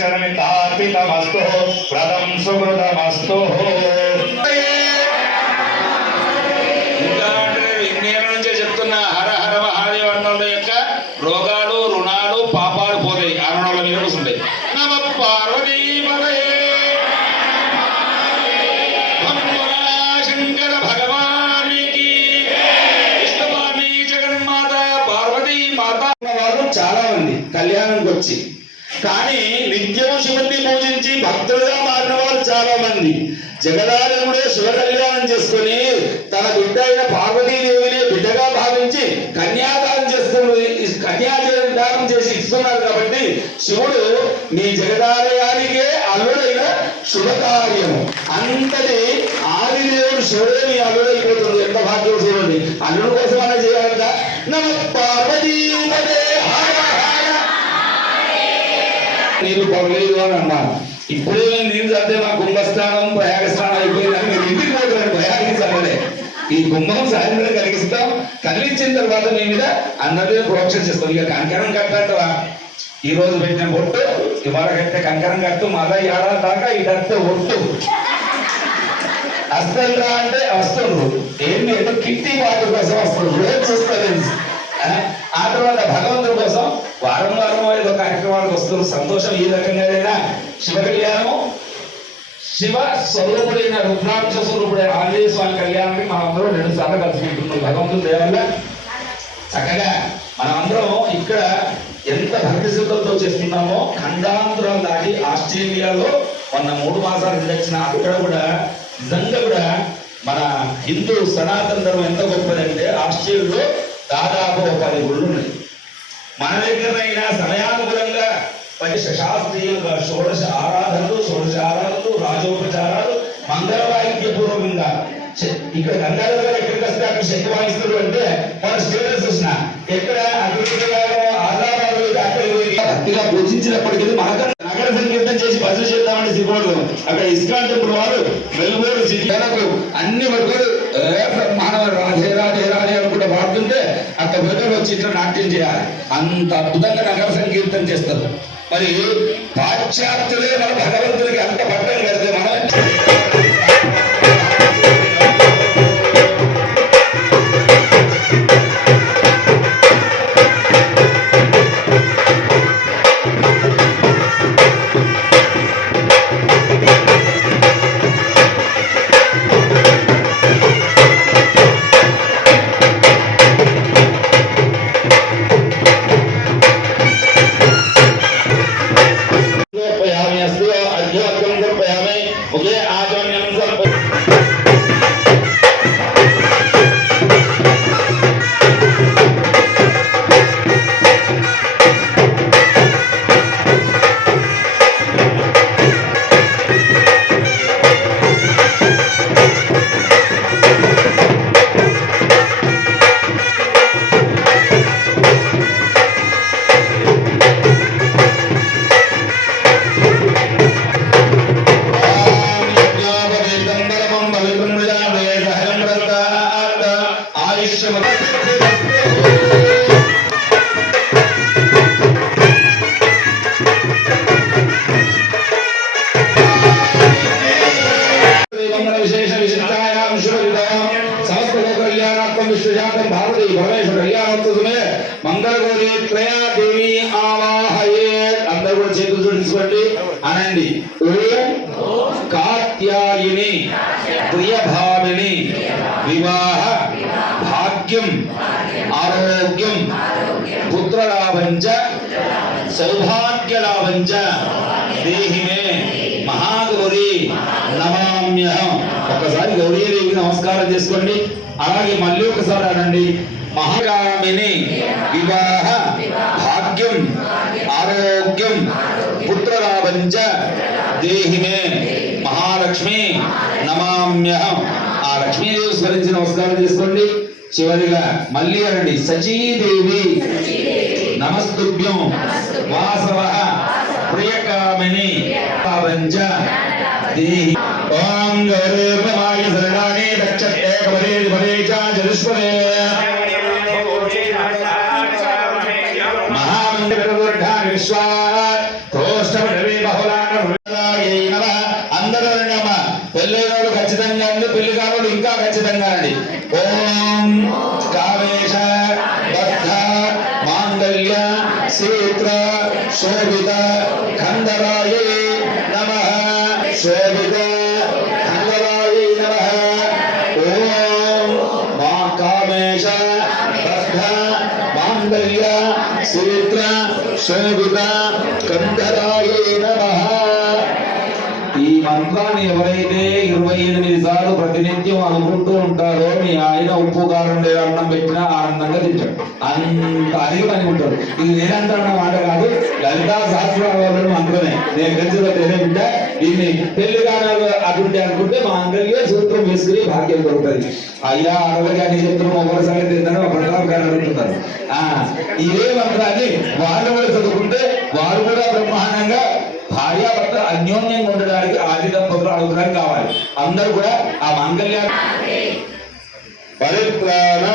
స్థాపితమస్తు వ్రతం నుంచే చెప్తున్నా హర హర మహాదేవ అన్నోళ్ళ యొక్క రోగాలు రుణాలు పాపాలు పోతాయి. అన్నోళ్ళ మీద కూర్చుంటాయి. నమ పార్వతీ శంకర భగవానికి. జగన్మాత పార్వతీ మాత. వాళ్ళు చాలా మంది కళ్యాణంకి వచ్చి కానీ నిత్యం శివుణ్ణి పూజించి భక్తులుగా మారిన వాళ్ళు చాలా మంది. జగదారముడే శివ కళ్యాణం చేసుకుని తన బిడ్డ అయిన పార్వతీదేవిని బిడ్డగా భావించి కన్యాదానం చేసుకుని కన్యాదానం చేసి ఇస్తున్నారు కాబట్టి శివుడు నీ జగదాలయానికే అల్లుడైన శుభకార్యము. అంతటి ఆదిదేవుడు శివుడే నీ అల్లుడైపోతుంది. ఎంత భాగ్యం చూడండి. అల్లుడు కోసం అనే చేయాలంట. నమ పార్వతీ నీరు పడలేదు అని అన్నారు. ఇప్పుడే నేను నీరు చదివే మా కుంభస్థానం ప్రయాగ స్నానం అయిపోయిందని మీరు ఇంటికి పోతున్నారు ప్రయాగించాలనే ఈ కుంభం సాయంత్రం కలిగిస్తాం. కలిగించిన తర్వాత మీ మీద అన్నదే ప్రోక్షణ చేస్తాం. ఇక కంకణం కట్టంటవా ఈ రోజు పెట్టిన బొట్టు ఇవాళ కట్టే కంకణం కట్టు మళ్ళా ఏడాది దాకా ఈ కట్టే ఒట్టు. వస్తుండ్రా అంటే వస్తుండ్రు ఏం లేదు కిట్టి వాటి కోసం వస్తుండ్రు రోజు చూస్తారు ఆ తర్వాత భగవంతుడి కోసం వారం వారం ఏదో కార్యక్రమాలకు వస్తున్నారు సంతోషం ఈ రకంగానైనా శివ కళ్యాణము? శివ స్వరూపుడైన రుద్రాక్ష స్వరూపుడైన ఆంజనేయ స్వామి కళ్యాణానికి మనందరం రెండు సార్లు కలుసుకుంటున్నాం భగవంతుడు దేవల్ల చక్కగా మనమందరం ఇక్కడ ఎంత భక్తి శ్రద్ధలతో చేస్తున్నామో ఖండాంతరం దాటి ఆస్ట్రేలియాలో మొన్న మూడు మాసాలు వచ్చిన అక్కడ కూడా నిజంగా కూడా మన హిందూ సనాతన ధర్మం ఎంత గొప్పదంటే ఆస్ట్రేలియాలో దాదాపు ఒక పది గుళ్ళు ఉన్నాయి. మన దగ్గరైనా సమయానుగుణంగా పంచ షోడశ ఆరాధనలు షోడశ ఆరాధనలు రాజోపచారాలు మంగళ వాయిద్యపూర్వకంగా. శ- ఇక్కడ గంగాధర గారు ఎక్కడికి వస్తే అక్కడ శక్తి వాయిస్తారు అంటే మన స్టేటస్ చూసిన. ఎక్కడ? అభివృద్ధి ఆదాయాలు అక్కడ భక్తిగా పూజించినప్పటికీ మనకన్నా నగర సంకీర్తన చేసి భజన చేద్దామని సిగోడు అక్కడ ఇస్కాన్ టెంపుల్ వారు వెలుగోడు సిటీలకు అన్ని పట్టుకొని మానవ రాధే రాధే రాధే అనుకుంటే పాడుతుంటే అక్కడ వచ్చి ఇట్లా నాట్యం చేయాలి. అంత అద్భుతంగా నగర సంకీర్తన చేస్తారు. మరి పాశ్చాత్యులే మన భగవంతుడికి అంత పట్టం కడితే మనం మంగళగౌరి త్రయా దేవి ఆవాహయే. అందరూ కూడా చేతులు చూపించుకోండి అనండి. ప్రియభావిని ప్రియభామిని వివాహ భాగ్యం ఆరోగ్యం పుత్రలాభంచ సౌభాగ్యలాభంచ దేహిమే మహాగౌరి నమామ్యహం. ఒక్కసారి గౌరీదేవికి నమస్కారం చేసుకోండి. అలాగే మళ్ళీ ఒకసారి అనండి. మహాగామిని వివాహ భాగ్యం ఆరోగ్యం పుత్రలాభంచ దేహిమే మహాలక్ష్మి నమామ్యహం. ఆ లక్ష్మీదేవి స్మరించి నమస్కారం చేసుకోండి చివరిగా మళ్ళీ అనండి సచీదేవి. నమస్తుభ్యం. వాసవ. ప్రియకామిని. పావంచ దేహి ఓం శరణాని పదే చ విశ్వా పెళ్ళైనోడు ఖచ్చితంగా అండి పెళ్ళి కానోడు ఇంకా ఖచ్చితంగా అండి. ఓం కావేశ బద్ధ మాంగళ్య సూత్ర శోభిత ఖండరాయ నమ. శోభిత ఖండరాయ నమ. ఓం మా కామేశ బద్ధ మాంగళ్య సూత్ర శోభిత ఖండరాయ మంత్రాన్ని ఎవరైతే ఇరవై ఎనిమిది సార్లు ప్రతినిత్యం అనుకుంటూ ఉంటారో మీ ఆయన ఉప్పు కారం లేదా అన్నం పెట్టినా ఆనందంగా తింటాడు. అంత అధికం అనుకుంటాడు ఇది నేనంటాన్న మాట కాదు. లలితా సహస్రాలు మంత్రమే. నేను గంజలో తెలియ బిడ్డ దీన్ని పెళ్ళి కానాలు అటుంటే అనుకుంటే మా అందరికీ సూత్రం వేసుకుని భాగ్యం దొరుకుతుంది. అయ్యా అడగగా నీ చెప్తున్న ఒకరి సంగతి ఏంటని ఒక గారు అడుగుతున్నారు ఇదే మంత్రాన్ని వాళ్ళు కూడా చదువుకుంటే వారు కూడా బ్రహ్మాండంగా అన్యోన్యంగా ఉండడానికి ఆది దంపతులు అడుగుడానికి కావాలి. అందరూ కూడా ఆ మంగళ్యాన్ని పరిత్రాణ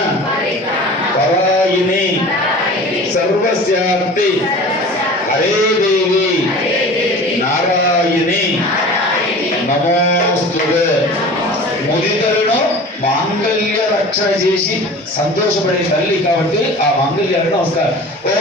పరాయిని సర్వశాంతి హరే దేవి నారాయణి నమోస్తుతే. ముదితరును మాంగళ్య రక్షణ చేసి సంతోషపడే తల్లి కాబట్టి ఆ మాంగళ్యాన్ని నమస్కారం. ఓ